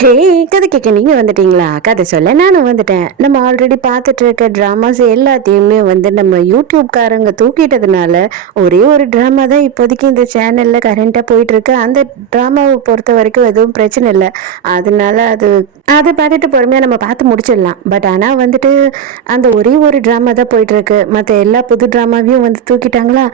ஹே, கதை கேட்க நீங்க வந்துட்டீங்களா? கதை சொல்ல நானும் வந்துட்டேன். நம்ம ஆல்ரெடி பார்த்துட்டு இருக்க டிராமாஸ் எல்லாத்தையுமே நம்ம யூடியூப்காரங்க தூக்கிட்டதுனால ஒரே ஒரு டிராமா தான் இப்போதைக்கு இந்த சேனல்ல கரண்டா போயிட்டு இருக்கு. அந்த டிராமாவை பொறுத்த வரைக்கும் எதுவும் பிரச்சனை இல்லை. அதனால அதை பார்த்துட்டு பொறுமையா நம்ம பார்த்து முடிச்சிடலாம். பட் ஆனா அந்த ஒரே ஒரு டிராமா தான் போயிட்டு இருக்கு. மற்ற எல்லா புது டிராமாவையும் தூக்கிட்டாங்களா?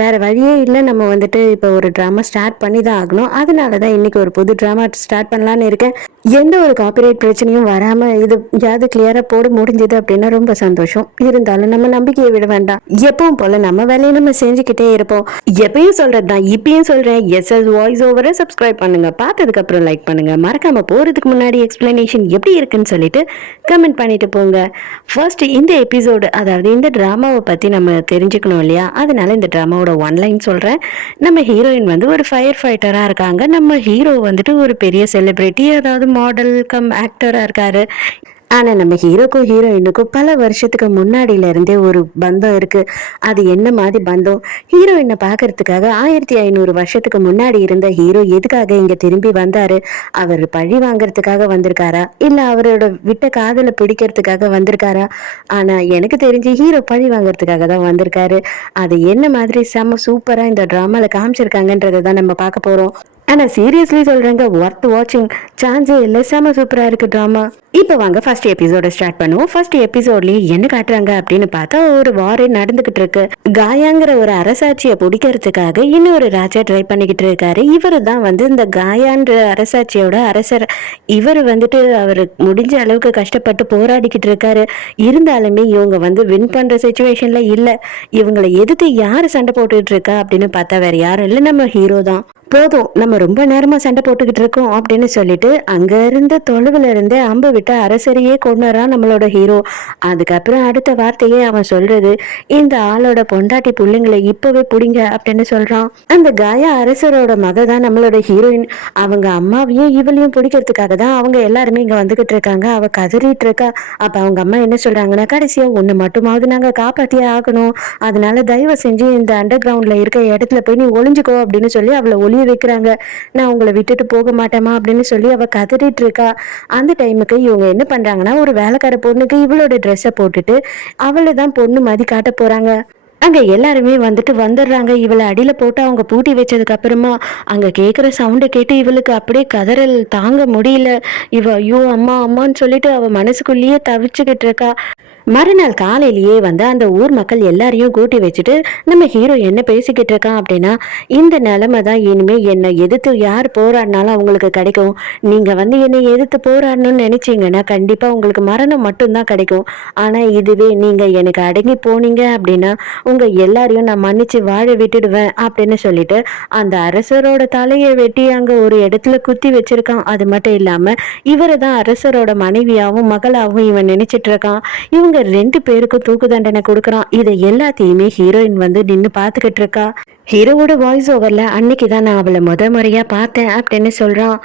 வேற வழியே இல்லை. நம்ம இப்போ ஒரு டிராமா ஸ்டார்ட் பண்ணி தான் ஆகணும். அதனால தான் இன்னைக்கு ஒரு புது டிராமா ஸ்டார்ட் பண்ணலான்னு இருக்கேன். எந்த ஒரு காப்பிரைட் பிரச்சனையும் வராம இது யாவது கிளியரா போட முடிஞ்சது அப்படின்னா ரொம்ப சந்தோஷம். இருந்தாலும் நம்ம நம்பிக்கையை விட வேண்டாம். எப்பவும் போல நம்ம வேலையை நம்ம செஞ்சுக்கிட்டே இருப்போம். எப்பயும் சொல்றதுதான் இப்பயும் சொல்றேன். எஸ்எஸ் வாய்ஸ் ஓவரை சப்ஸ்கிரைப் பண்ணுங்க. பார்த்ததுக்கு அப்புறம் லைக் பண்ணுங்க. மறக்காம போறதுக்கு முன்னாடி எக்ஸ்பிளனேஷன் எப்படி இருக்குன்னு சொல்லிட்டு கமெண்ட் பண்ணிட்டு போங்க. ஃபர்ஸ்ட் இந்த எபிசோடு, அதாவது இந்த டிராமாவை பத்தி நம்ம தெரிஞ்சுக்கணும் இல்லையா? அதனால இந்த டிராமாவோட ஒன்லைன் சொல்றேன். நம்ம ஹீரோயின் ஒரு ஃபயர் ஃபைட்டரா இருக்காங்க. நம்ம ஹீரோ ஒரு பெரிய செலிபிரிட்டி, அதாவது மாடல் கம் ஆக்டரா இருக்காரு. ஆனா நம்ம ஹீரோக்கும் ஹீரோயினுக்கும் பல வருஷத்துக்கு முன்னாடியில இருந்தே ஒரு பந்தம் இருக்கு. அது என்ன மாதிரி பந்தம்? ஹீரோயினை பாக்குறதுக்காக 1500 வருஷத்துக்கு முன்னாடி இருந்த ஹீரோ எதுக்காக இங்க திரும்பி வந்தாரு? அவர் பழி வாங்கறதுக்காக வந்திருக்காரா, இல்ல அவரோட விட்ட காதலை பிடிக்கிறதுக்காக வந்திருக்காரா? ஆனா எனக்கு தெரிஞ்சு ஹீரோ பழி வாங்கறதுக்காக தான் வந்திருக்காரு. அது என்ன மாதிரி செம்ம சூப்பரா இந்த டிராமால காமிச்சிருக்காங்கன்றதை தான் நம்ம பார்க்க போறோம். ஆனா சீரியஸ்லி சொல்றேங்க, ஒர்த் வாட்சிங். சான்ஸே இல்லை, செம சூப்பரா இருக்கு டிராமா. இப்போ வாங்க ஃபர்ஸ்ட் எபிசோட ஸ்டார்ட் பண்ணுவோம். ஃபர்ஸ்ட் எபிசோட்லயே என்ன காட்டுறாங்க அப்படின்னு பார்த்தா, ஒரு வாரே நடந்துகிட்டு இருக்கு. காயாங்கிற ஒரு அரசாட்சியை பிடிக்கிறதுக்காக இன்னொரு ராஜா ட்ரை பண்ணிக்கிட்டு இருக்காரு. இவரு தான் இந்த காயான்ற அரசாட்சியோட அரசர். இவர் அவரு முடிஞ்ச அளவுக்கு கஷ்டப்பட்டு போராடிக்கிட்டு இருக்காரு. இருந்தாலுமே இவங்க வின் பண்ற சிச்சுவேஷன்ல இல்ல. இவங்களை எதிர்த்து யாரு சண்டை போட்டுட்டு இருக்கா அப்படின்னு பார்த்தா வேற யாரும் இல்லை, நம்ம ஹீரோ தான். போதும், நம்ம ரொம்ப நேரமா சண்டை போட்டுக்கிட்டு இருக்கோம் அப்படின்னு சொல்லிட்டு அங்க இருந்து தொலைவுல இருந்து அம்பு விட்டு அரசரையே கொண்டுறான் நம்மளோட ஹீரோ. அதுக்கப்புறம் அடுத்த வார்த்தையே அவன் சொல்றது, இந்த ஆளோட பொண்டாட்டி பிள்ளைங்களை இப்பவே புடிங்க அப்படின்னு சொல்றான். அந்த காயா அரசரோட மக தான் நம்மளோட ஹீரோயின். அவங்க அம்மாவையும் இவளையும் பிடிக்கிறதுக்காக தான் அவங்க எல்லாருமே இங்க வந்துகிட்டு இருக்காங்க. அவ கதறிட்டு இருக்கா. அப்ப அவங்க அம்மா என்ன சொல்றாங்கன்னா, கடைசியா ஒண்ணு மட்டுமாவது நாங்க காப்பாத்தியே ஆகணும், அதனால தயவு செஞ்சு இந்த அண்டர் கிரவுண்ட்ல இருக்க இடத்துல போய் நீ ஒளிஞ்சுக்கோ அப்படின்னு சொல்லி அவளை ஒளிய வைக்கிறாங்க. நான் உங்களை விட்டுட்டு போக மாட்டேமா அப்படின்னு சொல்லி அவ கதறிட்டு இருக்கா. அந்த டைமுக்கு இவங்க என்ன பண்றாங்கன்னா, ஒரு வேலைக்கார பொண்ணுக்கு இவளோட ட்ரெஸ்ஸை போட்டுட்டு அவளை தான் பொண்ணு மாதிரி காட்ட போறாங்க. அங்க எல்லாருமே வந்துடுறாங்க. இவளை அடியில போட்டு அவங்க பூட்டி வச்சதுக்கு அப்புறமா அங்க கேக்குற சவுண்டை கேட்டு இவளுக்கு அப்படியே கதறல் தாங்க முடியல. இவ ஐயோ அம்மா அம்மான்னு சொல்லிட்டு அவ மனசுக்குள்ளேயே தவிச்சுக்கிட்டு இருக்கா. மறுநாள் காலையிலேயே அந்த ஊர் மக்கள் எல்லாரையும் கூட்டி வச்சுட்டு நம்ம ஹீரோ என்ன பேசிக்கிட்டு இருக்கான் அப்படின்னா, இந்த நிலைமை தான் இனிமே என்னை எதிர்த்து யார் போராடினாலும் அவங்களுக்கு கிடைக்கும். நீங்க என்னை எதிர்த்து போராடணும்னு நினைச்சீங்கன்னா கண்டிப்பா உங்களுக்கு மரணம் மட்டும்தான் கிடைக்கும். ஆனா இதுவே நீங்க எனக்கு அடங்கி போனீங்க அப்படின்னா உங்க எல்லாரையும் நான் மன்னிச்சு வாழ விட்டுடுவேன் அப்படின்னு சொல்லிட்டு அந்த அரசரோட தலையை வெட்டி அங்க ஒரு இடத்துல குத்தி வச்சிருக்கான். அது மட்டும் இல்லாம இவரை தான் அரசரோட மனைவியாவும் மகளாவும் இவன் நினைச்சிட்டு இருக்கான். இவங்க 2 பேருக்கும் தூக்கு தண்டனை கொடுக்கறான். இதை எல்லாத்தையுமே ஹீரோயின் நின்னு பாத்துக்கிட்டு இருக்கா. ஹீரோவோட வாய்ஸ் ஓவர்ல அன்னைக்குதான் நான் அவளை முறையா பார்த்தேன் அப்படின்னு சொல்றான்.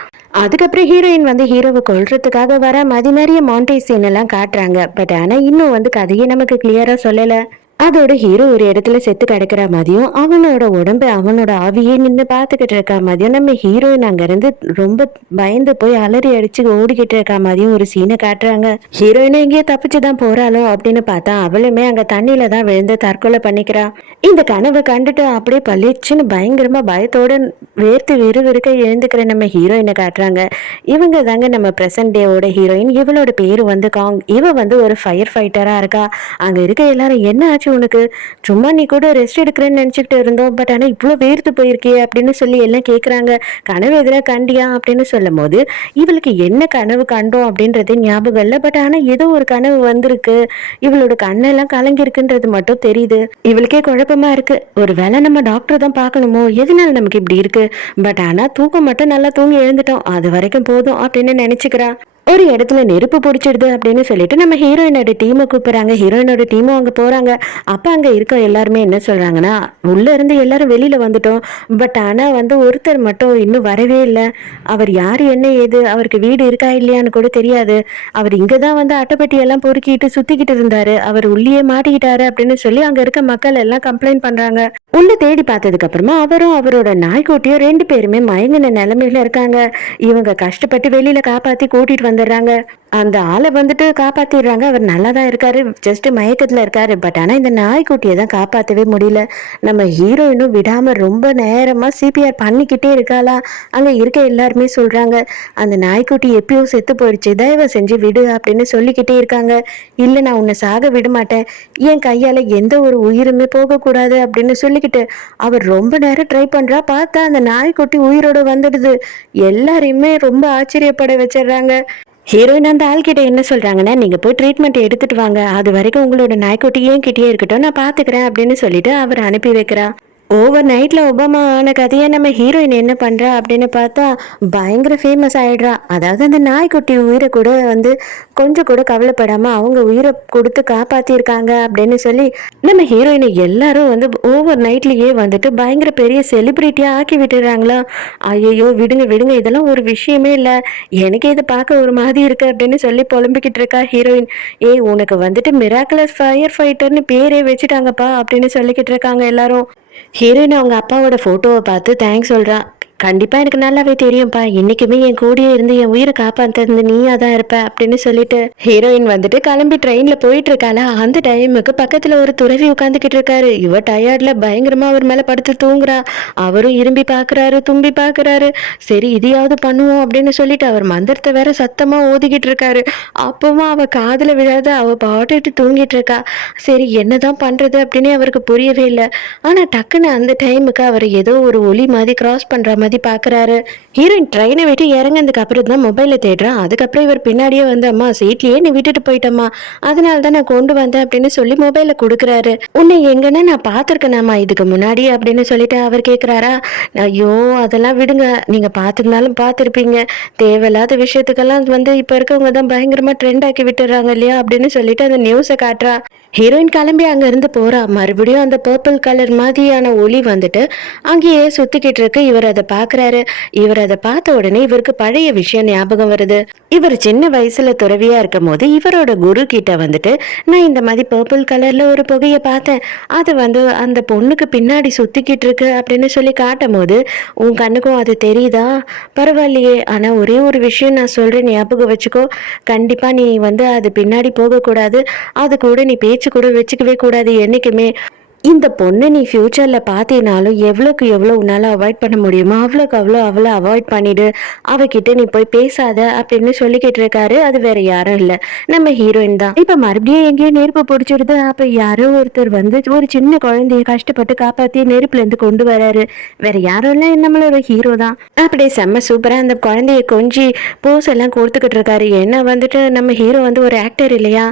அதுக்கப்புறம் ஹீரோயின் ஹீரோவை கொல்றதுக்காக வர நிறைய மாண்டேஜ் சீன் எல்லாம் காட்டுறாங்க. பட் ஆனா இன்னும் கதையை நமக்கு கிளியரா சொல்லல. அதோட ஹீரோ ஒரு இடத்துல செத்து கிடக்குற மாதிரியும் அவனோட உடம்பு அவனோட ஆவியே நின்று பார்த்துக்கிட்டு இருக்க மாதிரியும் நம்ம ஹீரோயின் அங்க இருந்து ரொம்ப பயந்து போய் அலறி அடிச்சு ஓடிக்கிட்டு இருக்க மாதிரியும் ஒரு சீனை காட்டுறாங்க. ஹீரோயினை எங்கேயோ தப்பிச்சுதான் போறாளோ அப்படின்னு பார்த்தா அவளுமே அங்க தண்ணியில தான் விழுந்து தற்கொலை பண்ணிக்கிறா. இந்த கனவை கண்டுட்டு அப்படியே பளிச்சுன்னு பயங்கரமா பயத்தோட வேர்த்து விறுவிறுக்க எழுந்துக்கிற நம்ம ஹீரோயினை காட்டுறாங்க. இவங்க தாங்க நம்ம பிரசன்ட் டேவோட ஹீரோயின். இவளோட பேரு காங். இவ ஒரு ஃபயர் ஃபைட்டரா இருக்கா. அங்க இருக்க எல்லாரும் என்ன ஆச்சு உனக்கு, சும்மா நீ கூட ரெஸ்ட் எடுக்கிறேன்னு நினைச்சுக்கிட்டு இருந்தோம், பட் ஆனா இவ்வளவு வேர்த்து போயிருக்கே அப்படின்னு சொல்லி எல்லாம் கேக்குறாங்க. கனவு எதிரா கண்டியா அப்படின்னு சொல்லும் போது இவளுக்கு என்ன கனவு கண்டோம் அப்படின்றது ஞாபகம் இல்லை. பட் ஆனா ஏதோ ஒரு கனவு வந்திருக்கு, இவளோட கண்ணெல்லாம் கலங்கிருக்குன்றது மட்டும் தெரியுது. இவளுக்கே குழப்பமா இருக்கு. ஒருவேளை நம்ம டாக்டர் தான் பார்க்கணுமோ, எதனால நமக்கு இப்படி இருக்கு? பட் ஆனா தூக்கம் மட்டும் நல்லா தூங்கி எழுந்துட்டோம், அது வரைக்கும் போதும் அப்படின்னு நினைச்சுக்கிறா. ஒரு இடத்துல நெருப்பு பிடிச்சிடுது அப்படின்னு சொல்லிட்டு நம்ம ஹீரோயினோட டீமை கூப்பிடுறாங்க. ஹீரோயினோட டீமும் அங்க போறாங்க. அப்ப அங்க இருக்க எல்லாருமே என்ன சொல்றாங்கன்னா, உள்ள இருந்து எல்லாரும் வெளியில வந்துட்டோம். பட் ஆனா வந்து ஒருத்தர் மட்டும் இன்னும் வரவே இல்ல. அவர் யாரு, என்ன ஏது, அவருக்கு வீடு இருக்கா இல்லையான்னு கூட தெரியாது. அவர் இங்கதான் வந்து அட்டைப்பெட்டி எல்லாம் பொறுக்கிட்டு சுத்திக்கிட்டு இருந்தாரு. அவர் உள்ளேயே மாட்டிக்கிட்டாரு அப்படின்னு சொல்லி அங்க இருக்க மக்கள் எல்லாம் கம்ப்ளைண்ட் பண்றாங்க. உள்ள தேடி பார்த்ததுக்கு அப்புறமா அவரும் அவரோட நாய்க்குட்டியும் 2 பேருமே மயங்கின நிலைமையில இருக்காங்க. இவங்க கஷ்டப்பட்டு வெளியில காப்பாத்தி கூட்டிட்டு வந்துடுறாங்க. அந்த ஆளை வந்துட்டு காப்பாத்திடுறாங்க. அவர் நல்லா தான் இருக்காரு. ஜஸ்ட் மயக்கத்துல இருக்காரு. பட் ஆனா இந்த நாய்க்குட்டியை தான் காப்பாத்தவே முடியல. நம்ம ஹீரோயினும் விடாம ரொம்ப நேரமா சிபிஆர் பண்ணிக்கிட்டே இருக்காளா. அங்க இருக்க எல்லாருமே சொல்றாங்க, அந்த நாய்க்குட்டி எப்பயோ செத்து போயிடுச்சு, தயவு செஞ்சு விடு அப்படின்னு சொல்லிக்கிட்டே இருக்காங்க. இல்ல, நான் உன்னை சாக விட மாட்டேன், என் கையால எந்த ஒரு உயிருமே போகக்கூடாது அப்படின்னு சொல்லிக்கிட்டு அவர் ரொம்ப நேரம் ட்ரை பண்றா. பார்த்தா அந்த நாய்க்குட்டி உயிரோட வந்துடுது. எல்லாரையுமே ரொம்ப ஆச்சரியப்பட வச்சிடுறாங்க. ஹீரோயின் அந்த ஆள்கிட்ட என்ன சொல்றாங்கன்னா, நீங்க போய் ட்ரீட்மெண்ட் எடுத்துட்டு வாங்க, அது வரைக்கும் உங்களோட நாய்க்குட்டி என்கிட்டயே இருக்கட்டும், நான் பாத்துக்கிறேன் அப்படின்னு சொல்லிட்டு அவர் அனுப்பி வைக்கிறா. ஓவர் நைட்ல ஒபாமா ஆன கதையை நம்ம ஹீரோயின் என்ன பண்றா அப்படின்னு பார்த்தா பயங்கர ஃபேமஸ் ஆயிடுறா. அதாவது அந்த நாய்க்குட்டி உயிரை கூட வந்து கொஞ்சம் கூட கவலைப்படாம அவங்க உயிரை கொடுத்து காப்பாத்திருக்காங்க அப்படின்னு சொல்லி நம்ம ஹீரோயினை எல்லாரும் வந்து ஓவர் நைட்லயே வந்துட்டு பயங்கர பெரிய செலிபிரிட்டியா ஆக்கி விட்டுறாங்களா. ஐயோ, விடுங்க விடுங்க, இதெல்லாம் ஒரு விஷயமே இல்லை, எனக்கு இதை பார்க்க ஒரு மாதிரி இருக்கு அப்படின்னு சொல்லி புலம்பிக்கிட்டு இருக்கா ஹீரோயின். ஏய், உனக்கு வந்துட்டு மிராக்குலஸ் ஃபயர் ஃபைட்டர்னு பேரே வச்சுட்டாங்கப்பா அப்படின்னு சொல்லிக்கிட்டு இருக்காங்க எல்லாரும். ஹீரோயின் அவங்க அப்பாவோட போட்டோவை பார்த்து தேங்க்ஸ் சொல்றா. கண்டிப்பா எனக்கு நல்லாவே தெரியும்ப்பா, இன்னைக்குமே என் கூடயே இருந்து என் உயிரை காப்பாத்துறது நீயா தான் இருப்ப அப்படின்னு சொல்லிட்டு ஹீரோயின் வந்துட்டு கிளம்பி ட்ரெயின்ல போயிட்டு இருக்காளா. அந்த டைமுக்கு பக்கத்துல ஒரு துறவி உட்காந்துக்கிட்டு இருக்காரு. இவ டயர்ட்ல பயங்கரமா அவர் மேல படுத்து தூங்குறா. அவரும் இரும்பி பாக்குறாரு, தும்பி பாக்குறாரு. சரி, இதையாவது பண்ணுவோம் அப்படின்னு சொல்லிட்டு அவர் மந்திரத்தை வேற சத்தமா ஓதிக்கிட்டு இருக்காரு. அப்பவும் அவ காதுல விழாத அவ பாட்டுட்டு தூங்கிட்டு இருக்கா. சரி, என்னதான் பண்றது அப்படின்னு அவருக்கு புரியவே இல்லை. ஆனா டக்குன்னு அந்த டைமுக்கு அவர் ஏதோ ஒரு ஒலி மாதிரி கிராஸ் பண்ற மாதிரி பாக்குறாரு. ஹீரோயின் ட்ரெயினை விட்டு இறங்கினதுக்கு அப்புறம் தான் மொபைல தேடுறான். அதுக்கப்புறம் இவர் பின்னாடியே வந்து, அம்மா சீட்லயே நீ விட்டுட்டு போயிட்டம்மா, அதனால தான் நான் கொண்டு வந்தேன் அப்படின்னு சொல்லி மொபைல கொடுக்குறாரு. உன்னை எங்கன்னா நான் பார்த்துருக்கேனாமா இதுக்கு முன்னாடி அப்படின்னு சொல்லிட்டு அவர் கேட்குறாரா. ஐயோ, அதெல்லாம் விடுங்க, நீங்க பார்த்துருந்தாலும் பார்த்துருப்பீங்க, தேவையில்லாத விஷயத்துக்கெல்லாம் வந்து இப்போ இருக்கவங்க தான் பயங்கரமா ட்ரெண்ட் ஆக்கி விட்டுறாங்க இல்லையா அப்படின்னு சொல்லிட்டு அந்த நியூஸை காட்டுறா. ஹீரோயின் கிளம்பி அங்க இருந்து போறா. மறுபடியும் அந்த பர்பிள் கலர் மாதிரியான ஒளி வந்துட்டு அங்கேயே சுத்திக்கிட்டு இருக்கு. இவர் அதை பாக்குறாரு. இவர் அதை பார்த்த உடனே இவருக்கு பழைய விஷயம் ஞாபகம் வருது. இவர் சின்ன வயசுல துறவியா இருக்கும் போது இவரோட குரு கிட்ட வந்துட்டு, நான் இந்த மாதிரி பர்பிள் கலர்ல ஒரு புகையை பார்த்தேன், அது வந்து அந்த பொண்ணுக்கு பின்னாடி சுத்திக்கிட்டு இருக்கு அப்படின்னு சொல்லி காட்டும் போது, உன் கண்ணுக்கும் அது தெரியுதா, பரவாயில்லையே, ஆனா ஒரே ஒரு விஷயம் நான் சொல்றேன், ஞாபகம் வச்சுக்கோ, கண்டிப்பா நீ வந்து அது பின்னாடி போகக்கூடாது, அது கூட நீ பேச்சு கூட வச்சுக்கவே கூடாது என்னைக்குமே. இந்த பொண்ணு நீ ஃபியூச்சர்ல பார்த்தீனாலும் எவ்வளோக்கு எவ்வளோ உன்னால அவாய்ட் பண்ண முடியுமோ அவ்வளோக்கு அவ்வளோ அவளை அவாய்ட் பண்ணிடு, அவகிட்ட நீ போய் பேசாத அப்படின்னு சொல்லிக்கிட்டு இருக்காரு. அது வேற யாரும் இல்லை, நம்ம ஹீரோயின் தான். இப்ப மறுபடியும் எங்கேயோ நெருப்பு பிடிச்சிடுது. அப்ப யாரோ ஒருத்தர் வந்து ஒரு சின்ன குழந்தைய கஷ்டப்பட்டு காப்பாத்தி நெருப்புல இருந்து கொண்டு வராரு. வேற யாரும் இல்லை, நம்மளோட ஹீரோ தான். அப்படியே செம்ம சூப்பரா அந்த குழந்தைய கொஞ்சி போஸ் எல்லாம் கொடுத்துக்கிட்டு இருக்காரு. ஏன்னா வந்துட்டு நம்ம ஹீரோ வந்து ஒரு ஆக்டர் இல்லையா.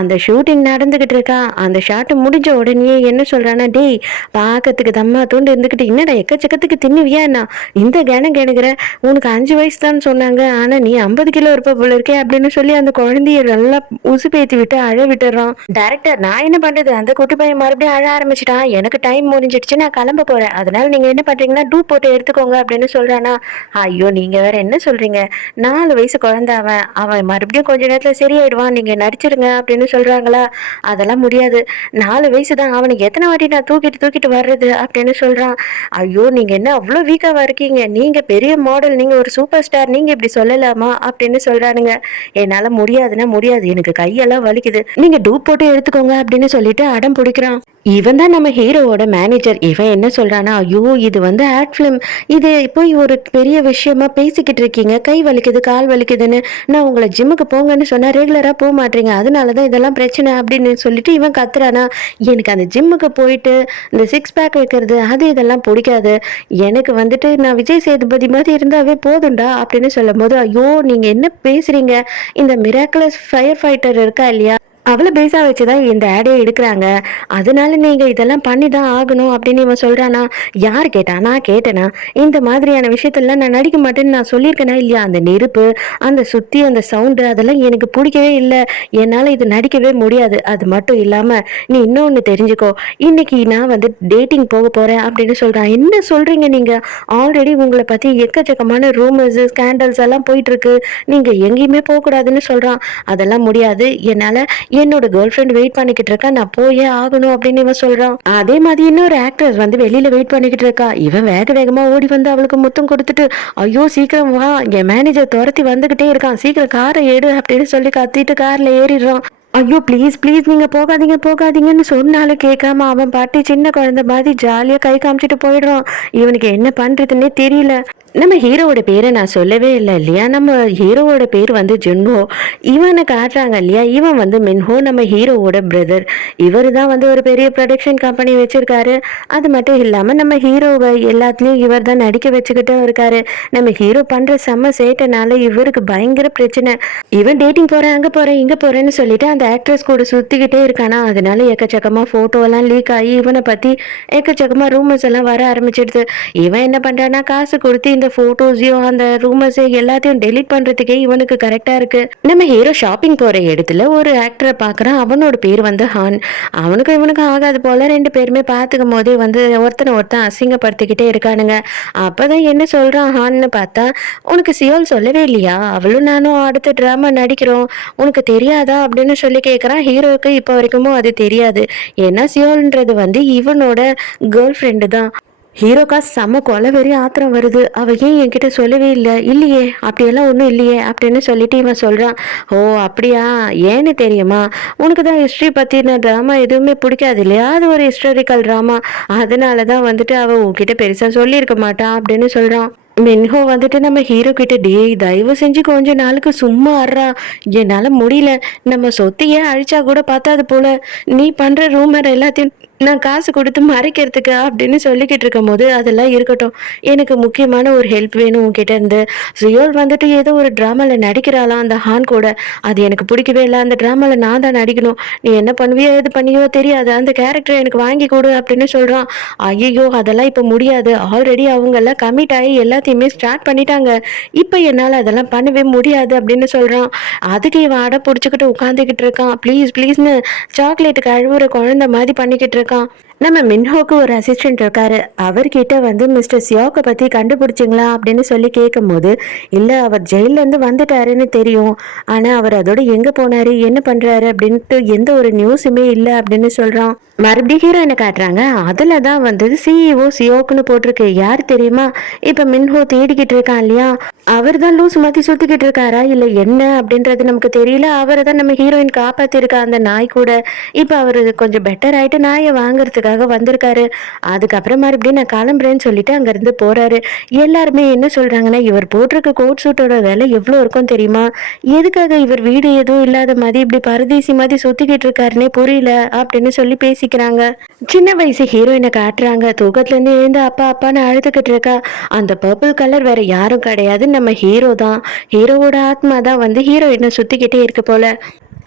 அந்த ஷூட்டிங் நடந்துகிட்டு இருக்கா. அந்த ஷாட் முடிஞ்ச உடனே என்ன சொல்றானா, டேய் பாக்கிறதுக்கு தம்மா தூண்டு இருந்துகிட்டு என்னடா எக்கச்சக்கத்துக்கு தின்னுவியா, நான் இந்த கேனம் கேணுகிற, உனக்கு 5 வயசு தான் சொன்னாங்க, ஆனா நீ 50 கிலோ இருப்ப போல இருக்கே அப்படின்னு சொல்லி அந்த குழந்தைய நல்லா உசுப்பேத்தி விட்டு அழ விட்டுறான். டைரக்டர், நான் என்ன பண்றது, அந்த குட்டி பையன் மறுபடியும் அழ ஆரம்பிச்சிட்டான், எனக்கு டைம் முடிஞ்சிடுச்சு, நான் கிளம்ப போறேன், அதனால நீங்க என்ன பண்றீங்கன்னா டூ போட்டு எடுத்துக்கோங்க அப்படின்னு சொல்றானா. ஐயோ, நீங்க வேற என்ன சொல்றீங்க, 4 வயசு குழந்தை, அவன் அவன் மறுபடியும் கொஞ்ச நேரத்துல சரியாயிடுவான், நீங்க நடிச்சிருங்க அப்படின்னு சொல்றாங்களா. அதெல்லாம் முடியாது, 4 வயசு தான், அவனுக்கு எத்தனை வாட்டி நான் தூக்கிட்டு தூக்கிட்டு வர்றது அப்படின்னு சொல்றான். ஐயோ, நீங்க என்ன அவ்வளோ வீக்காவா இருக்கீங்க, நீங்க பெரிய மாடல், நீங்க ஒரு சூப்பர் ஸ்டார், நீங்க இப்படி சொல்லலாமா அப்படின்னு சொல்றானுங்க. என்னால முடியாதுன்னா முடியாது, எனக்கு கையெல்லாம் வலிக்குது, நீங்க டூப் போட்டு எடுத்துக்கோங்க அப்படின்னு சொல்லிட்டு அடம் பிடிக்கிறான். இவன் தான் நம்ம ஹீரோவோட மேனேஜர். இவன் என்ன சொல்றானா, ஐயோ இது வந்து ஆட் ஃபிலிம், இது போய் ஒரு பெரிய விஷயமா பேசிக்கிட்டு இருக்கீங்க, கை வலிக்குது கால் வலிக்குதுன்னு, நான் உங்களை ஜிம்முக்கு போங்கன்னு சொன்னா ரெகுலரா போக மாட்டீங்க, அதனாலதான் இதெல்லாம் பிரச்சனை அப்படின்னு சொல்லிட்டு இவன் கத்துறானா. எனக்கு அந்த ஜிம்முக்கு போயிட்டு இந்த 6 பேக் வைக்கிறது அது இதெல்லாம் பிடிக்காது, எனக்கு வந்துட்டு நான் விஜய் சேதுபதி மாதிரி இருந்தாவே போதும்டா அப்படின்னு சொல்லும் போது, ஐயோ நீங்க என்ன பேசுறீங்க, இந்த மிராக்குலஸ் ஃபயர் ஃபைட்டர் இருக்கா இல்லையா, அவள பேஸா வச்சு தான் இந்த ஆடே எடுக்குறாங்க. அதனால நீங்க இதெல்லாம் பண்ணி தான் ஆகணும் அப்படின்னு இவன் சொல்றானா? யார் கேட்டா? நான் கேட்டேனா? இந்த மாதிரியான விஷயத்தெல்லாம் நான் நடிக்க மாட்டேன்னு நான் சொல்லியிருக்கேனா இல்லையா? அந்த நெருப்பு, அந்த சுத்தி அந்த சவுண்டு அதெல்லாம் எனக்கு புடிக்கவே இல்ல. என்னால இது நடிக்கவே முடியாது. அது மட்டும் இல்லாம, நீ இன்னொன்னு தெரிஞ்சுக்கோ. இன்னைக்கு நான் வந்து டேட்டிங் போக போறேன் அப்படின்னு சொல்றான். என்ன சொல்றீங்க நீங்க? ஆல்ரெடி உங்கள பத்தி எக்கச்சக்கமான ரூமர்ஸு, ஸ்கேண்டல்ஸ் எல்லாம் போயிட்டுருக்கு. நீங்க எங்கேயுமே போக்கூடாதுன்னு சொல்றான். அதெல்லாம் முடியாது. என்னால என்னோட கேர்ள் ஃப்ரெண்ட் வெயிட் பண்ணிக்கிட்டு இருக்கா. நான் போயே ஆகணும் அப்படின்னு இவன் சொல்றான். அதே மாதிரி இன்னொரு ஆக்ட்ரஸ் வந்து வெளியில வெயிட் பண்ணிக்கிட்டு இருக்கா. இவன் வேக வேகமா ஓடி வந்து அவளுக்கு முத்தம் கொடுத்துட்டு, ஐயோ சீக்கிரம் வா, என் மேனேஜர் துரத்தி வந்துகிட்டே இருக்கான், சீக்கிரம் காரை எடு அப்படின்னு சொல்லி கத்திட்டு கார்ல ஏறிடுறான். ஐயோ ப்ளீஸ் ப்ளீஸ் நீங்க போகாதீங்க போகாதீங்கன்னு சொன்னாலும் கேட்காம அவன் பாட்டி சின்ன குழந்தை மாதிரி ஜாலியா கை காமிச்சிட்டு போயிடுறான். இவனுக்கு என்ன பண்றதுன்னே தெரியல. நம்ம ஹீரோவோட பேரை நான் சொல்லவே இல்லை இல்லையா? நம்ம ஹீரோவோட பேர் வந்து ஜுன்ஹோ. இவனை காட்டுறாங்க இல்லையா? இவன் வந்து மின்ஹோ, நம்ம ஹீரோவோட பிரதர். இவர் தான் வந்து ஒரு பெரிய ப்ரொடக்ஷன் கம்பெனி வச்சிருக்காரு. அது மட்டும் இல்லாம நம்ம ஹீரோவை எல்லாத்துலயும் இவர் தான் நடிக்க வச்சுக்கிட்டும் இருக்காரு. நம்ம ஹீரோ பண்ற செம்ம சேட்டனால இவருக்கு பயங்கர பிரச்சனை. இவன் டேட்டிங் போறேன் அங்க போறேன் இங்க போறேன்னு சொல்லிட்டு அந்த ஆக்ட்ரஸ் கூட சுத்திக்கிட்டே இருக்கானா. அதனால எக்கச்சக்கமா போட்டோ எல்லாம் லீக் ஆகி இவனை பத்தி எக்கச்சக்கமா ரூமர்ஸ் எல்லாம் வர ஆரம்பிச்சிடுது. இவன் என்ன பண்றான்னா காசு கொடுத்து இந்த போட்டோஸையும் அந்த ரூமர்ஸ் எல்லாத்தையும் டெலீட் பண்றதுக்கே இவனுக்கு கரெக்டா இருக்கு. நம்ம ஹீரோ ஷாப்பிங் போற இடத்துல ஒரு ஆக்டரை பாக்குறான். அவனோட பேர் வந்து ஹான். அவனுக்கும் இவனுக்கும் ஆகாது போல ரெண்டு பேருமே பாத்துக்கும் போதே வந்து ஒருத்தனை ஒருத்தன் அசிங்கப்படுத்திக்கிட்டே இருக்கானுங்க. அப்பதான் என்ன சொல்றான் ஹான்னு பார்த்தா, உனக்கு சியோல் சொல்லவே இல்லையா? அவளும் நானும் அடுத்த டிராமா நடிக்கிறோம், உனக்கு தெரியாதா அப்படின்னு சொல்லி கேட்குறான். ஹீரோவுக்கு இப்போ வரைக்கும் அது தெரியாது. ஏன்னா சியோல்ன்றது வந்து இவனோட கேர்ள் ஃப்ரெண்டு தான். ஹீரோக்கா செம்ம கொலவெறி ஆத்திரம் வருது. அவ ஏன் என்கிட்ட சொல்லவே இல்லை? இல்லையே, அப்படியெல்லாம் ஒன்றும் இல்லையே அப்படின்னு சொல்லிட்டு இவன் சொல்றான். ஓ அப்படியா? ஏன்னு தெரியுமா? உனக்கு தான் ஹிஸ்ட்ரி பத்தின ட்ராமா எதுவுமே பிடிக்காது இல்லையா? அது ஒரு ஹிஸ்டாரிக்கல் ட்ராமா. அதனால தான் வந்துட்டு அவ உன்கிட்ட பெருசா சொல்லியிருக்க மாட்டா அப்படின்னு சொல்றான். மின்ஹோ வந்துட்டு நம்ம ஹீரோ கிட்ட, டேய் தயவு செஞ்சு கொஞ்ச நாளுக்கு சும்மா ஆடுறா, என்னால முடியல, நம்ம சொத்தையே அழிச்சா கூட பத்தாது போல, நீ பண்ற ரூமர் எல்லாத்தையும் நான் காசு கொடுத்து மறைக்கிறதுக்கு அப்படின்னு சொல்லிக்கிட்டு இருக்கும் போது, அதெல்லாம் இருக்கட்டும், எனக்கு முக்கியமான ஒரு ஹெல்ப் வேணும் உன்கிட்ட இருந்து. சியோல் வந்துட்டு ஏதோ ஒரு டிராமால நடிக்கிறாளாம் அந்த ஹான் கூட. அது எனக்கு பிடிக்கவே இல்லை. அந்த டிராமால நான் தான் நடிக்கணும். நீ என்ன பண்ணுவியோ எது பண்ணியோ தெரியாது, அந்த கேரக்டரை எனக்கு வாங்கி கொடு அப்படின்னு சொல்றான். ஐயோ அதெல்லாம் இப்ப முடியாது, ஆல்ரெடி அவங்க எல்லாம் கமிட் ஆகி எல்லாத்தையுமே ஸ்டார்ட் பண்ணிட்டாங்க, இப்ப என்னால அதெல்லாம் பண்ணவே முடியாது அப்படின்னு சொல்றான். அதுக்கு இவன் அடை பிடிச்சிக்கிட்டு உட்காந்துக்கிட்டு இருக்கான். ப்ளீஸ் ப்ளீஸ்னு சாக்லேட்டுக்கு அழுவுற குழந்தை மாதிரி பண்ணிக்கிட்டு இருக்கான். நம்ம மின்ஹோக்கு ஒரு அசிஸ்டன்ட் இருக்காரு. அவர்கிட்ட வந்து மிஸ்டர் சியோக்கை பத்தி கண்டுபிடிச்சிங்களா அப்படின்னு சொல்லி கேட்கும் போது, இல்ல அவர் ஜெயில இருந்து வந்துட்டாருன்னு தெரியும், ஆனா அவர் அதோட எங்க போனாரு என்ன பண்றாரு அப்படின்ட்டு எந்த ஒரு நியூஸுமே இல்லை அப்படின்னு சொல்றான். மறுபடியும் ஹீரோயினை காட்டுறாங்க. அதுல தான் வந்து சிஇஓ சியோக்குன்னு போட்டிருக்கு. யார் தெரியுமா? இப்ப மின்ஹோ தேடிக்கிட்டு இருக்கான் இல்லையா, அவர் தான் லூஸ் மாத்தி சுத்திக்கிட்டு இருக்காரா இல்ல என்ன அப்படின்றது நமக்கு தெரியல. அவரை தான் நம்ம ஹீரோயின் காப்பாத்திருக்கா அந்த நாய் கூட. இப்ப அவரு கொஞ்சம் பெட்டர் ஆயிட்டு நாயை வாங்குறதுக்காக வந்திருக்காரு. அதுக்கப்புறம் மறுபடியும் நான் கிளம்புறேன்னு சொல்லிட்டு அங்க இருந்து போறாரு. எல்லாருமே என்ன சொல்றாங்கன்னா, இவர் போட்டிருக்க கோட் சூட்டோட விலை எவ்வளவு இருக்கும் தெரியுமா? எதுக்காக இவர் வீடு எதுவும் இல்லாத மாதிரி இப்படி பரதேசி மாதிரி சுத்திக்கிட்டு இருக்காருன்னே புரியல அப்படின்னு சொல்லி பேசிக்கிறாங்க. சின்ன வயசு ஹீரோயினை காட்டுறாங்க. தூக்கத்துல இருந்து எழுந்து அப்பா அப்பான்னு அழுதுகிட்டு இருக்கா. அந்த பர்பிள் கலர் வேற யாரும் கிடையாது, நம்ம ஹீரோ தான். ஹீரோவோட ஆத்மா தான் வந்து ஹீரோயினை சுத்திக்கிட்டே இருக்கு போல.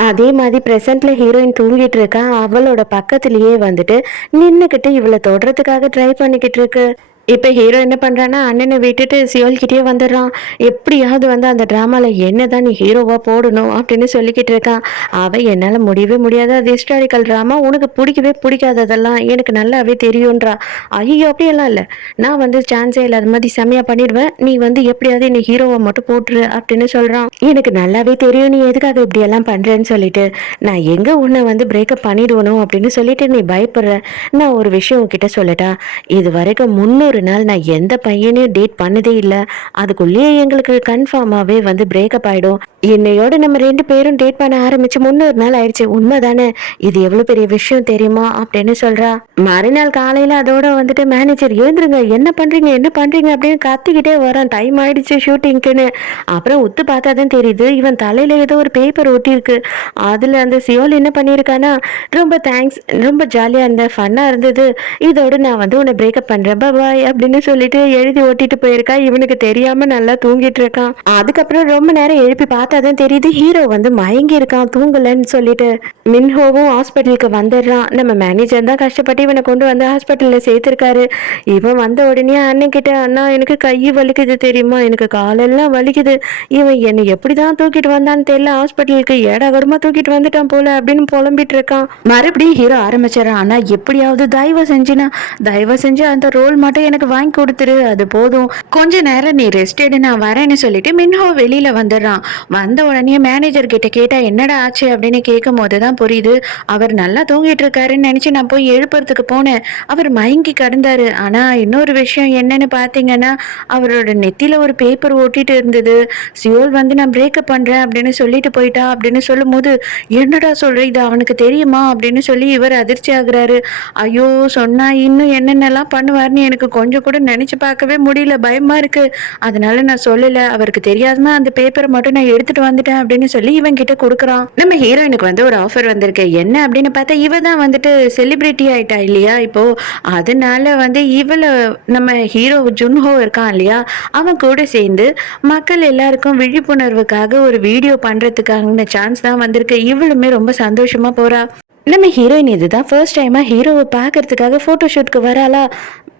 அதே மாதிரி பிரசன்ட்ல ஹீரோயின் தூங்கிட்டு இருக்கா. அவளோட பக்கத்திலேயே வந்துட்டு நின்னுக்கிட்டு இவளை தொடறதுக்காக ட்ரை பண்ணிக்கிட்டு இருக்கு. இப்ப ஹீரோ என்ன பண்றான்னா, அண்ணனை விட்டுட்டு சியோல் கிட்டே வந்துடுறான். எப்படியாவது வந்து அந்த டிராமால என்னதான் நீ ஹீரோவா போடணும் அப்படின்னு சொல்லிக்கிட்டு இருக்கான். அவ என்னால முடியவே முடியாது, அது ஹிஸ்டாரிக்கல் டிராமா, உனக்கு பிடிக்கவே பிடிக்காததெல்லாம் எனக்கு நல்லாவே தெரியும்ன்றா. ஐயோ அப்படியெல்லாம் இல்லை, நான் வந்து சான்ஸே இல்லாத மாதிரி செம்மையா பண்ணிடுவேன், நீ வந்து எப்படியாவது நீ ஹீரோவை மட்டும் போட்டுரு அப்படின்னு சொல்றான். எனக்கு நல்லாவே தெரியும் நீ எதுக்காக இப்படி எல்லாம் பண்றேன்னு சொல்லிட்டு, நான் எங்க உன்னை வந்து பிரேக்கப் பண்ணிடுவணும் அப்படின்னு சொல்லிட்டு நீ பயப்படுற. நான் ஒரு விஷயம் உன்கிட்ட சொல்லட்டா? இது வரைக்கும் 300 நாள் நான் எந்த பையனையும் டேட் பண்ணதே இல்லை. அதுக்குள்ளேயே எங்களுக்கு கன்ஃபார்மாவே வந்து பிரேக்கப் ஆயிடும். என்னையோட நம்ம 2 பேரும் டேட் பண்ண ஆரம்பிச்சு 300 நாள் ஆயிடுச்சு. உண்மைதானே? இது எவ்வளவு பெரிய விஷயம் தெரியுமா அப்படின்னு சொல்றா. மறுநாள் காலையில அதோட வந்துட்டு மேனேஜர், எழுந்துருங்க, என்ன பண்றீங்க என்ன பண்றீங்க அப்படின்னு கத்திக்கிட்டே வரான். டைம் ஆயிடுச்சு ஷூட்டிங்க்குன்னு. அப்புறம் உத்து பார்த்தா தான் தெரியுது, இவன் தலையில ஏதோ ஒரு பேப்பர் ஒட்டியிருக்கு. அதுல அந்த சியோல் என்ன பண்ணியிருக்கானா, ரொம்ப தேங்க்ஸ், ரொம்ப ஜாலியா இருந்த, ஃபன்னா இருந்தது, இதோட நான் வந்து உன்னை பிரேக்கப் பண்றேன், பாய் அப்படின்னு சொல்லிட்டு எழுதி ஒட்டிட்டு போயிருக்கா. இவனுக்கு தெரியாம நல்லா தூங்கிட்டு இருக்கான். அதுக்கப்புறம் ரொம்ப நேரம் எழுப்பி பார்த்த பார்த்தாதான் தெரியுது ஹீரோ வந்து மயங்கி இருக்கான் தூங்கலன்னு சொல்லிட்டு. மின்ஹோவும் ஹாஸ்பிட்டலுக்கு வந்துடுறான். நம்ம மேனேஜர் தான் கஷ்டப்பட்டு இவனை கொண்டு வந்து ஹாஸ்பிட்டலில் சேர்த்துருக்காரு. இவன் வந்த உடனே அண்ணன் கிட்ட, அண்ணா எனக்கு கை வலிக்குது தெரியுமா, எனக்கு காலெல்லாம் வலிக்குது, இவன் என்னை எப்படி தான் தூக்கிட்டு வந்தான்னு தெரியல, ஹாஸ்பிட்டலுக்கு ஏடாகூடமா தூக்கிட்டு வந்துட்டான் போல அப்படின்னு புலம்பிட்டு இருக்கான். மறுபடியும் ஹீரோ ஆரம்பிச்சிடறான். ஆனா எப்படியாவது தயவு செஞ்சு அந்த ரோல் மட்டும் எனக்கு வாங்கி கொடுத்துரு, அது போதும், கொஞ்ச நேரம் நீ ரெஸ்ட் எடு, நான் வரேன்னு சொல்லிட்டு மின்ஹோ வெளியில வந்துடுறான். வந்த உடனே மேனேஜர் கிட்ட கேட்டா என்னடா ஆச்சு அப்படின்னு கேட்கும் போதுதான் புரியுது, அவர் நல்லா தூங்கிட்டு இருக்காருன்னு நினைச்சு நான் போய் எழுப்புறதுக்கு போனேன், அவர் மயங்கி கிடந்தாரு. ஆனா இன்னொரு விஷயம் என்னன்னு பாத்தீங்கன்னா, அவரோட நெத்தியில ஒரு பேப்பர் ஒட்டிட்டு இருந்தது, சியோல் வந்து நான் பிரேக்கப் பண்றேன் அப்படின்னு சொல்லிட்டு போயிட்டா அப்படின்னு சொல்லும் போது, என்னடா சொல்ற, இது அவனுக்கு தெரியுமா அப்படின்னு சொல்லி இவர் அதிர்ச்சி ஆகுறாரு. ஐயோ, சொன்னா இன்னும் என்னென்னலாம் பண்ணுவார்னு எனக்கு கொஞ்சம் கூட நினைச்சு பார்க்கவே முடியல, பயமா இருக்கு, அதனால நான் சொல்லல, அவருக்கு தெரியாதுன்னா அந்த பேப்பரை மட்டும் நான் எடுத்துட்டு வந்துட்டேன் அப்படின்னு சொல்லி இவன் கிட்ட கொடுக்குறான். நம்ம ஹீரோயினுக்கு வந்து ஒரு ஆஃபர் வந்திருக்கு. என்ன அப்படின்னு பார்த்தா, இவ தான் வந்துட்டு செலிபிரிட்டி ஆயிட்டா இல்லையா இப்போ, அதனால வந்து இவளை நம்ம ஹீரோ ஜுன்ஹோ இருக்கான் இல்லையா, அவன் கூட சேர்ந்து மக்கள் எல்லாருக்கும் விழிப்புணர்வுக்காக ஒரு வீடியோ பண்றதுக்கான சான்ஸ் தான் வந்திருக்கு. இவளுமே ரொம்ப சந்தோஷமா போறா. நம்ம ஹீரோயின் இதுதான் ஃபர்ஸ்ட் டைமா ஹீரோவை பார்க்கறதுக்காக ஃபோட்டோ ஷூட்க்கு வராளா.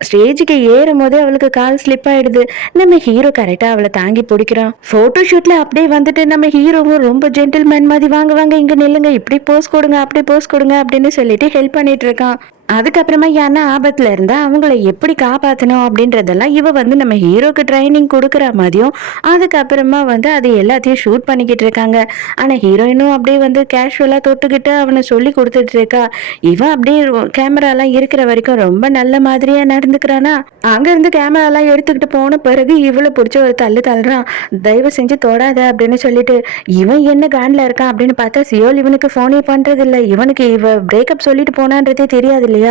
ஸ்டேஜுக்கு ஏறும் போதே அவளுக்கு கால் ஸ்லிப் ஆயிடுது. நம்ம ஹீரோ கரெக்டா அவளை தாங்கி பிடிக்கிறான். போட்டோ ஷூட்ல அப்படியே வந்துட்டு நம்ம ஹீரோவும் ரொம்ப ஜென்டில்மேன் மாதிரி வாங்க வாங்க இங்க நில்லுங்க, இப்படி போஸ் கொடுங்க அப்படி போஸ் கொடுங்க அப்படின்னு சொல்லிட்டு ஹெல்ப் பண்ணிட்டு இருக்கான். அதுக்கப்புறமா யாருன்னா ஆபத்துல இருந்தா அவங்கள எப்படி காப்பாற்றணும் அப்படின்றதெல்லாம் இவ வந்து நம்ம ஹீரோக்கு ட்ரைனிங் கொடுக்குற மாதிரியும், அதுக்கப்புறமா வந்து அது எல்லாத்தையும் ஷூட் பண்ணிக்கிட்டு இருக்காங்க. ஆனா ஹீரோயினும் அப்படியே வந்து கேஷுவலா தொட்டுக்கிட்டு அவனை சொல்லி கொடுத்துட்டு இருக்கா. இவன் அப்படியே கேமராலாம் இருக்கிற வரைக்கும் ரொம்ப நல்ல மாதிரியா நடந்துக்கிறானா. அங்க இருந்து கேமராலாம் எடுத்துக்கிட்டு போன பிறகு இவளை பிடிச்ச ஒரு தள்ளுறான். தயவு செஞ்சு தொடாத அப்படின்னு சொல்லிட்டு. இவன் என்ன கான்ல இருக்கான் அப்படின்னு பார்த்தா, சியோல் இவனுக்கு போனே பண்றது இல்லை. இவனுக்கு இவ பிரேக்கப் சொல்லிட்டு போனான்றதே தெரியாது இல்லையா.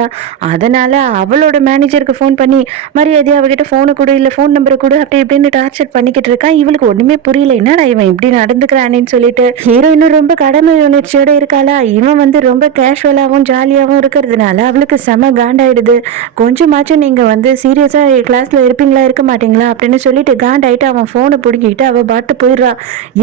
அதனால அவளோட மேனேஜருக்கு ஃபோன் பண்ணி மரியாதையா அவகிட்ட போனை கொடு, இல்ல போன் நம்பரை கொடு, அப்படி இப்படின்னு டார்ச்சர் பண்ணிக்கிட்டு இருக்கான். இவளுக்கு ஒண்ணுமே புரியல, என்னடா இவன் இப்படி நடந்துக்கிறானு சொல்லிட்டு. ஹீரோயினும் ரொம்ப கடமை உணர்ச்சியோட இருக்காளா. இவன் வந்து ரொம்ப கேஷுவலாவும் ஜாலியாவும் இருக்கிறதுனால அவளுக்கு செம காண்டாயிடுது. கொஞ்சமாச்சும் நீங்க வந்து சீரியஸா கிளாஸ்ல இருப்பீங்களா இருக்க மாட்டீங்களா அப்படின்னு சொல்லிட்டு காண்டாயிட்டு அவன் போனை பிடிங்கிட்டு அவ பாட்டு போயிடுறா.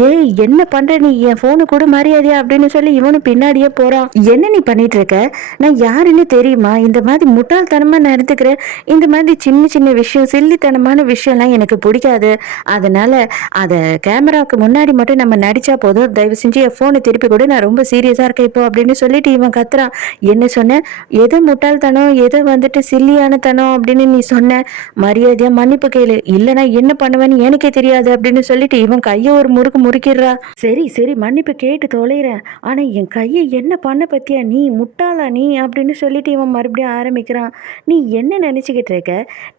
ஏய் என்ன பண்ற நீ, என் போனு கூட மரியாதையா அப்படின்னு சொல்லி இவனு பின்னாடியே போறான். என்ன நீ பண்ணிட்டு இருக்க, நான் யாருன்னு தெரியுமா, இந்த மாதிரி முட்டாள்தனமா நடந்துக்கிற, இந்த மாதிரி சின்ன சின்ன விஷயம் சில்லித்தனமான விஷயம்லாம் எனக்கு பிடிக்காது, அதனால அதை கேமராவுக்கு முன்னாடி மட்டும் நம்ம நடிச்சா போதும், தயவு செஞ்சு என் போனை திருப்பி கூட, நான் ரொம்ப சீரியஸா இருக்கேன் இப்போ அப்படின்னு சொல்லிட்டு இவன் கத்துறான். என்ன சொன்ன, எது முட்டாள்தனம் எது வந்துட்டு சில்லியான தனம் அப்படின்னு நீ சொன்ன, மரியாதையா மன்னிப்பு கேளு, இல்லைன்னா என்ன பண்ணுவேன்னு எனக்கே தெரியாது அப்படின்னு சொல்லிட்டு இவன் கையை ஒரு முறுக்கிடுறா. சரி சரி மன்னிப்பு கேட்டு தொலைறேன், ஆனா என் கையை என்ன பண்ண பத்தியா, நீ முட்டாளா நீ அப்படின்னு சொல்லிட்டு இவன் மறுபடியும் ஆரம்பிக்கிறான். நீ என்ன நினச்சிக்கிட்டு இருக்க,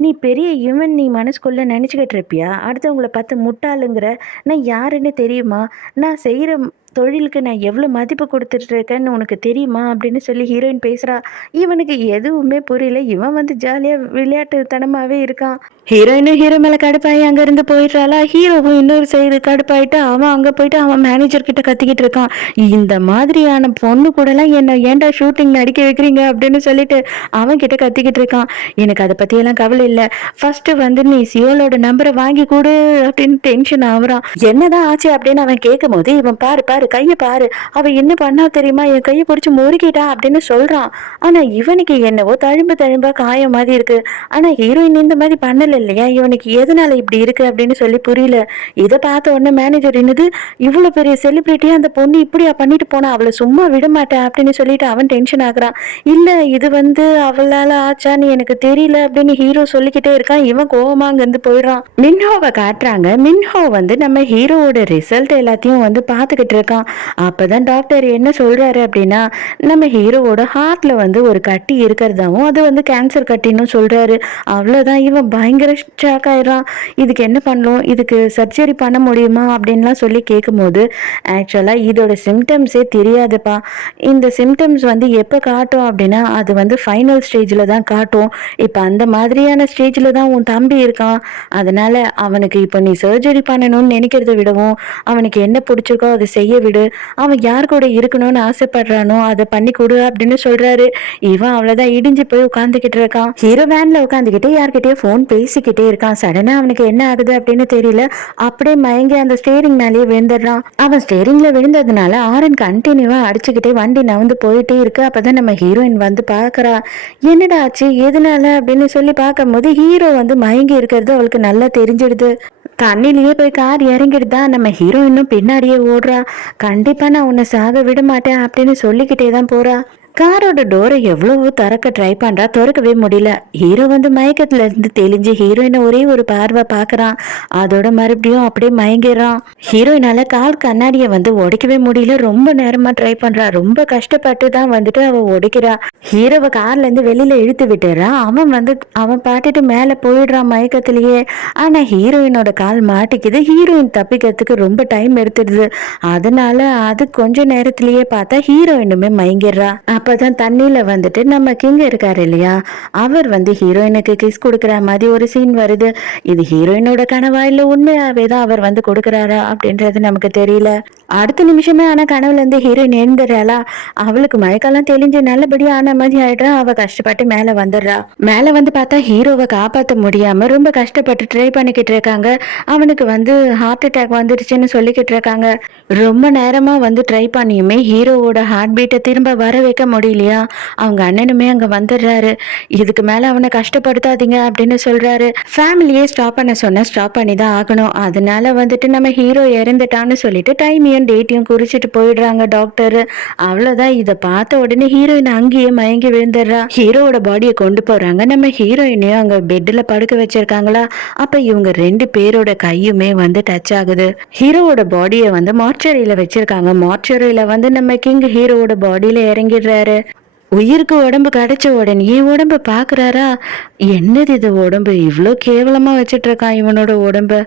நீ பெரிய இவன் நீ மனசுக்குள்ளே நினச்சிக்கிட்டு இருப்பியா, அடுத்தவங்கள பார்த்து முட்டாளுங்கிற, நான் யாருன்னு தெரியுமா, நான் செய்கிற தொழிலுக்கு நான் எவ்வளோ மதிப்பு கொடுத்துட்ருக்கேன்னு உனக்கு தெரியுமா அப்படின்னு சொல்லி ஹீரோயின் பேசுகிறா. இவனுக்கு எதுவுமே புரியல. இவன் வந்து ஜாலியாக விளையாட்டுத்தனமாகவே இருக்கான். ஹீரோயினும் ஹீரோ மேலே கடுப்பாகி அங்கேருந்து போயிடுறாளா. ஹீரோவும் இன்னொரு சைடு கடுப்பாயிட்டு அவன் அங்கே போயிட்டு அவன் மேனேஜர் கிட்ட கத்திக்கிட்டு இருக்கான். இந்த மாதிரியான பொண்ணு கூடலாம் என்ன ஏன்டா ஷூட்டிங் நடிக்க வைக்கிறீங்க அப்படின்னு சொல்லிட்டு அவன் கிட்ட கத்திக்கிட்டு இருக்கான். எனக்கு அதை பற்றியெல்லாம் கவலை இல்லை, ஃபர்ஸ்ட்டு வந்து நீ சியோலோட நம்பரை வாங்கி கொடு அப்படின்னு டென்ஷன் ஆகுறான். என்னதான் ஆச்சு அப்படின்னு அவன் கேட்கும் போது இவன் பாரு பாரு கையை பாரு, அவ என்ன பண்ணா தெரியுமா, என் கையை பிடிச்சி முறுக்கிட்டா அப்படின்னு சொல்றான். ஆனா இவனுக்கு என்னவோ தழும்பா காயம் மாதிரி இருக்கு. ஆனா ஹீரோயின் இந்த மாதிரி பண்ணல இல்லையா, இவனுக்கு எதனால இப்படி இருக்கு அப்படின்னு சொல்லி புரியல. இதை பார்த்த உடனே மேனேஜர் என்னது இவ்வளவு பெரிய செலிபிரிட்டியா அந்த பொண்ணு இப்படியா பண்ணிட்டு போனா, அவளை சும்மா விட மாட்டேன் அப்படின்னு சொல்லிட்டு அவன் டென்ஷன் ஆகுறான். இல்ல இது வந்து அவளால ஆச்சான்னு எனக்கு தெரியல அப்படின்னு ஹீரோ சொல்லிக்கிட்டே இருக்கான். இவன் கோவமா அங்கிருந்து போயிடுறான். மின்ஹோவை காட்டுறாங்க. மின்ஹோ வந்து நம்ம ஹீரோவோட ரிசல்ட் எல்லாத்தையும் வந்து பார்த்துக்கிட்டு இருக்கான். அப்பதான் டாக்டர் என்ன சொல்றாரு அப்படின்னா, நம்ம ஹீரோவோட ஹார்ட்ல வந்து ஒரு கட்டி இருக்கிறதாவும் அது வந்து கேன்சர் கட்டின்னு சொல்றாரு. அவ்வளவுதான். இவன் பயங்கர ஷாக் ஆயிடுறான். இதுக்கு என்ன பண்ணணும், இதுக்கு சர்ஜரி பண்ண முடியுமா அப்படின்லாம் சொல்லி கேட்கும்போது, ஆக்சுவலா இதோட சிம்டம்ஸே தெரியாதுப்பா, இந்த சிம்டம்ஸ் வந்து எப்போ காட்டும் அப்படின்னா அது வந்து ஃபைனல் ஸ்டேஜில் தான் காட்டும். இப்போ அந்த மாதிரியான ஸ்டேஜில் தான் உன் தம்பி இருக்கான். அதனால அவனுக்கு இப்போ நீ சர்ஜரி பண்ணணும்னு நினைக்கிறத விடவும் அவனுக்கு என்ன பிடிச்சிருக்கோ அதை செய்ய விடு, அவன் யார் கூட இருக்கணும்னு ஆசைப்படுறானோ அதை பண்ணி கொடு அப்படின்னு சொல்றாரு. இவன் அவ்வளவுதான் இடிஞ்சு போய் உட்காந்துக்கிட்டு இருக்கான். ஹீரோ வேன்ல உட்காந்துக்கிட்டு யார்கிட்டயோ போன் பேசிக்கிட்டே இருக்கான். சடனா அவனுக்கு என்ன ஆகுது அப்படின்னு தெரியல, அப்படியே மயங்கி அந்த ஸ்டேரிங் மேலேயே விழுந்துடுறான். அவன் ஸ்டேரிங்ல விழுந்ததுனால ஆரன் கண்டினியூவா அடிச்சுக்கிட்டே வண்டி நவுந்து போயிட்டே இருக்கு. அப்பதான் நம்ம ஹீரோயின் வந்து பாக்குறா. என்னடா ஆச்சு எதனால அப்படின்னு சொல்லி பார்க்கும்போது ஹீரோ வந்து மயங்கி இருக்கிறது அவளுக்கு நல்லா தெரிஞ்சிடுது. தண்ணிலேயே போய் கார் இறங்கிடுதா. நம்ம ஹீரோயினும் பின்னாடியே ஓடுறா. கண்டிப்பா நான் உன்னை சாக விட மாட்டேன் அப்படின்னு சொல்லிக்கிட்டே தான் போறா. காரோட டோரை எவ்வளவோ திறக்க ட்ரை பண்றா, திறக்கவே முடியல. ஹீரோ வந்து மயக்கத்துல இருந்து தெளிஞ்சு ஹீரோயினை ஒரே ஒரு பார்வை பாக்குறான். அதோட மறுபடியும் அப்படியே மயங்கிடுறான். ஹீரோயினால கால் கண்ணாடியை வந்து உடைக்கவே முடியல. ரொம்ப நேரமா ட்ரை பண்றா. ரொம்ப கஷ்டப்பட்டு தான் வந்துட்டு அவ உடைக்கிறா. ஹீரோவை கார்ல இருந்து வெளியில இழுத்து விட்டுறான். அவன் பாட்டுட்டு மேல போயிடுறான் மயக்கத்திலேயே. ஆனா ஹீரோயினோட கால் மாட்டிக்குது. ஹீரோயின் தப்பிக்கிறதுக்கு ரொம்ப டைம் எடுத்துடுது. அதனால அது கொஞ்ச நேரத்திலேயே பார்த்தா ஹீரோயினுமே மயங்கிடுறா. அப்பதான் தண்ணியில வந்துட்டு நம்ம கிங் இருக்காரு இல்லையா, அவர் வந்து ஹீரோயினுக்கு கிஸ் கொடுக்குற மாதிரி ஒரு சீன் வருது. இது ஹீரோயினோட கனவா இல்ல உண்மையாவே தான் அவர் வந்து கொடுக்குறாரா அப்படின்றது நமக்கு தெரியல. அடுத்த நிமிஷமே ஆனா கனவுல இருந்து ஹீரோயின் எழுந்துடுறாளா. அவளுக்கு மயக்கெல்லாம் தெளிஞ்சு நல்லபடியா ஆன மாதிரி ஆயிடுறா. அவ கஷ்டப்பட்டு மேல வந்துடுறா. மேல வந்து பார்த்தா ஹீரோவை காப்பாற்ற முடியாம ரொம்ப கஷ்டப்பட்டு ட்ரை பண்ணிக்கிட்டு இருக்காங்க. அவனுக்கு வந்து ஹார்ட் அட்டாக் வந்துடுச்சுன்னு சொல்லிக்கிட்டு இருக்காங்க. ரொம்ப நேரமா வந்து ட்ரை பண்ணியுமே ஹீரோவோட ஹார்ட் பீட்டை திரும்ப வர வைக்க முடியலையா. அவங்க அண்ணனுமே அங்க வந்துடுறாரு. இதுக்கு மேல அவனை கஷ்டப்படுத்தாதீங்க அப்படின்னு சொல்றாரு. ஃபேமிலியே ஸ்டாப் பண்ண சொன்னா ஸ்டாப் பண்ணி தான் ஆகணும். அதனால வந்துட்டு நம்ம ஹீரோ இறந்துட்டான்னு சொல்லிட்டு டைமையும் டேட்டையும் குறிச்சிட்டு போயிடுறாங்க டாக்டர். அவ்வளவுதான். இதை பார்த்த உடனே ஹீரோயின் அங்கேயே மயங்கி விழுந்துடுறா. ஹீரோவோட பாடியை கொண்டு போறாங்க. நம்ம ஹீரோயினையும் அங்க பெட்ல படுக்க வச்சிருக்காங்களா. அப்ப இவங்க 2 பேரோட கையுமே வந்து டச் ஆகுது. ஹீரோவோட பாடியை வந்து மார்ச்சரியில வச்சிருக்காங்க. மார்ச்சரியில வந்து நம்ம கிங் ஹீரோவோட பாடியில இறங்கிடுறாரு. உயிருக்கு உடம்பு கிடைச்ச உடனே உடம்பு பாக்குறாரா. என்னது இது உடம்பு இவ்வளோ கேவலமா வச்சிட்டு இருக்கான் இவனோட உடம்பு.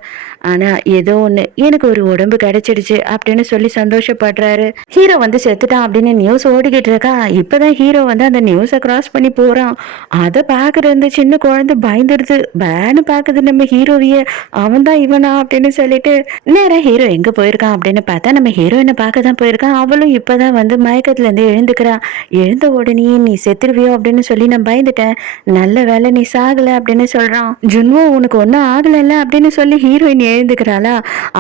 ஆனா ஏதோ ஒண்ணு எனக்கு ஒரு உடம்பு கிடைச்சிடுச்சு அப்படின்னு சொல்லி சந்தோஷப்படுறாரு. ஹீரோ வந்து செத்துட்டான் அப்படின்னு நியூஸ் ஓடிக்கிட்டு இருக்கா. இப்பதான் ஹீரோ வந்து அந்த நியூஸை கிராஸ் பண்ணி போறான். அதை பாக்குற இந்த சின்ன குழந்தை பயந்துடுது. பேனு பாக்குது நம்ம ஹீரோவைய. அவன் தான் இவனா அப்படின்னு சொல்லிட்டு நேரா ஹீரோ எங்க போயிருக்கான் அப்படின்னு பார்த்தா நம்ம ஹீரோயினை பார்க்க தான் போயிருக்கான். அவளும் இப்பதான் வந்து மயக்கத்துல இருந்து எழுந்துக்கிறான். எழுந்த உடனே நீ செத்துருவியோ அப்படின்னு சொல்லி நான் பயந்துட்டேன். நல்ல வேலை நீ சாகல அப்படின்னு சொல்றான். ஜுன்வோ உனக்கு ஒன்னும் ஆகல அப்படின்னு சொல்லி ஹீரோயின் எழுந்துக்கிறாளா.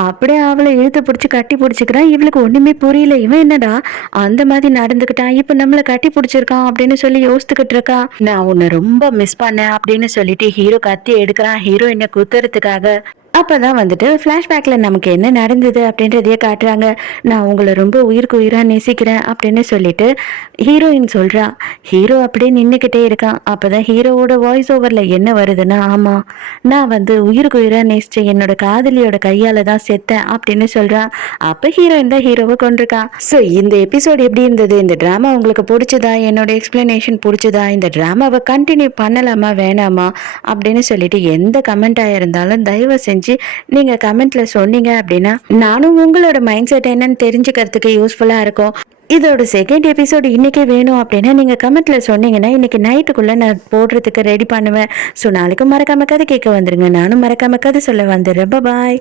அப்படியே அவளை இழுத்து பிடிச்சி கட்டி பிடிச்சிக்கிறான். இவளுக்கு ஒண்ணுமே புரியல. இவன் என்னடா அந்த மாதிரி நடந்துக்கிட்டான், இப்ப நம்மளை கட்டி பிடிச்சிருக்கான் அப்படின்னு சொல்லி யோசித்துக்கிட்டு இருக்கா. நான் உன்னை ரொம்ப மிஸ் பண்ணேன் அப்படின்னு சொல்லிட்டு ஹீரோ கத்தி எடுக்கிறான் ஹீரோயினை குத்துறதுக்காக. அப்பதான் வந்துட்டு பிளாஷ்பேக்ல நமக்கு என்ன நடந்தது அப்படின்றதையே காட்டுறாங்க. நான் உங்களை ரொம்ப உயிருக்கு உயிரா நேசிக்கிறேன் அப்படின்னு சொல்லிட்டு ஹீரோயின் சொல்றா. ஹீரோ அப்படியே நின்னுக்கிட்டே இருக்கான். அப்பதான் ஹீரோவோட வாய்ஸ் ஓவர்ல என்ன வருதுன்னா, ஆமா நான் வந்து உயிருக்கு உயிரா நேசிச்ச என்னோட காதலியோட கையால தான் செத்தேன் அப்படின்னு சொல்றான். அப்ப ஹீரோயின் தான் ஹீரோவை கொண்டிருக்கா. ஸோ இந்த எபிசோட் எப்படி இருந்தது? இந்த டிராமா உங்களுக்கு பிடிச்சதா? என்னோட எக்ஸ்பிளனேஷன் பிடிச்சதா? இந்த டிராமாவை கண்டினியூ பண்ணலாமா வேணாமா அப்படின்னு சொல்லிட்டு எந்த கமெண்டா இருந்தாலும் தயவு செஞ்சு நீங்க கமெண்ட்ல சொன்னீங்க அப்படின்னா நானும் உங்களோட மைண்ட் செட் என்னன்னு தெரிஞ்சுக்கிறதுக்கு யூஸ்ஃபுல்லா இருக்கும். இதோட செகண்ட் எபிசோடு இன்னைக்கே வேணும் அப்படின்னா நீங்க கமெண்ட்ல சொன்னீங்கன்னா இன்னைக்கு நைட்டுக்குள்ள நான் போடுறதுக்கு ரெடி பண்ணுவேன். ஸோ நாளைக்கும் மறக்காம கதை கேட்க வந்துருங்க. நானும் மறக்காம கதை சொல்ல வந்துடுறேன். பாய்.